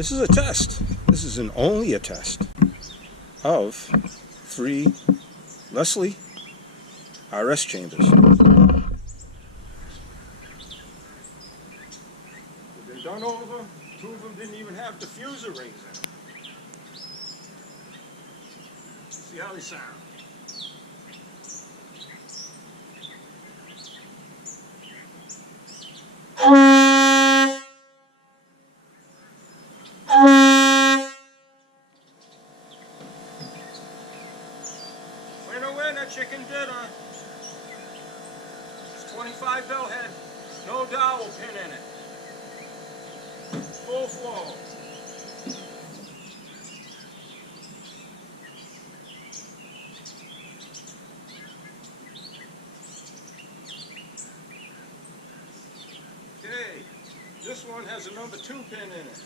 This is a test. This is only a test of 3 Leslie RS chambers. They're done over. 2 of them didn't even have diffuser rings in them. See how they sound. Winner, chicken dinner. It's 25 bellhead, no dowel pin in it. Full flow. Okay, this one has a number 2 pin in it.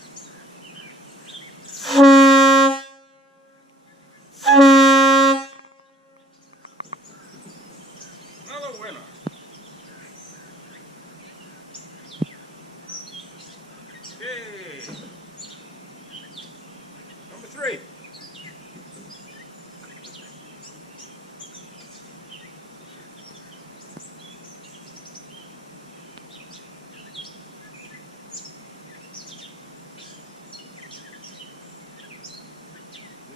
Another winner. Okay. Number 3.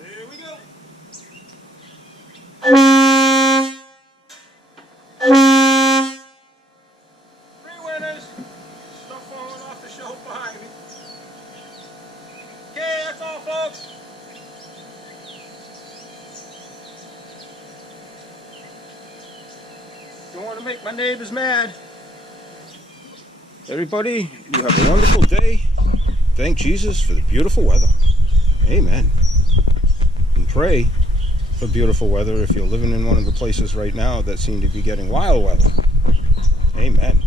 There we go. 3 winners. Stuff falling off the shelf behind me. Okay, that's all, folks. Don't want to make my neighbors mad. Everybody, you have a wonderful day. Thank Jesus for the beautiful weather. Amen. And pray for beautiful weather if you're living in one of the places right now that seem to be getting wild weather. Amen.